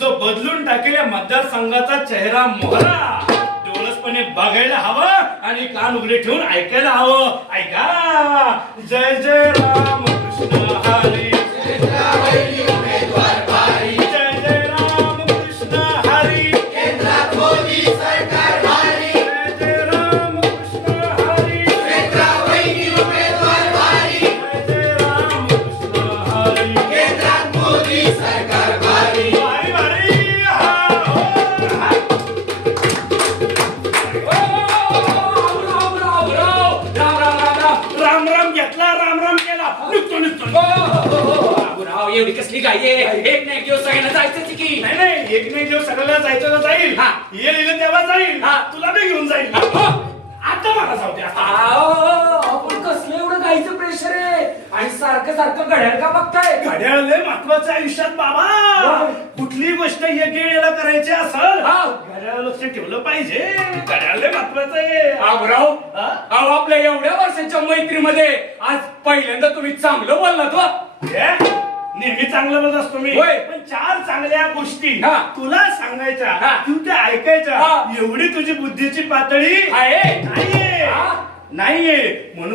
जो बदलून टाकेल मतदारसंघाचा चेहरा मोहरा डोळसपणे बघायला हवं आणि कान उघडे ठेवून ऐकायला हवं. ऐका. जय जय राम कृष्ण हरी. जय जय राम कृष्ण हरी. केंद्रात मोदी सरकार भारी. जय जय राम कृष्ण हरी. नेत्रावैनी उमेदवार भारी. जय जय राम कृष्ण हरी. केंद्रात मोदी सरकार भारी. भारी भारी. हा, हो, हा. राम राम घेतला राम राम केला निघतो. बाबूराव एवढी कसली काय एक नाही दिवस सगळ्यांना जायचं की नाही नाही एक नाही जेव्हा सगळ्याला जायचं तर जाईल. हा. येईल तेव्हा जाईल. हा. तुला बी घेऊन जाईल. आता मला जाऊ द्या. आपण कसलं एवढं गायचं प्रेशर आहे आणि सारखं सारखं घड्याळ का बघताय घड्याळ लय महत्वाचं आहे आयुष्यात बाबा. कुठली गोष्ट योग्य वेळेला करायची असेल हा. घड्याळ लक्ष ठेवलं पाहिजे. घड्याळ लय महत्वाचं आहे. बाबूराव हा? अहो आपल्या एवढ्या वर्षाच्या मैत्रीमध्ये आज पहिल्यांदा तुम्ही चांगलं बोललात हो. हे? नेहमी चांगलं बोलत असतो मी. होय. पण चार चांगल्या गोष्टी हा. तुला सांगायच्या हा. तू त्या ऐकायच्या हा. एवढी तुझी बुद्धीची पातळी आहे नाहीये. हा. नाहीये म्हणून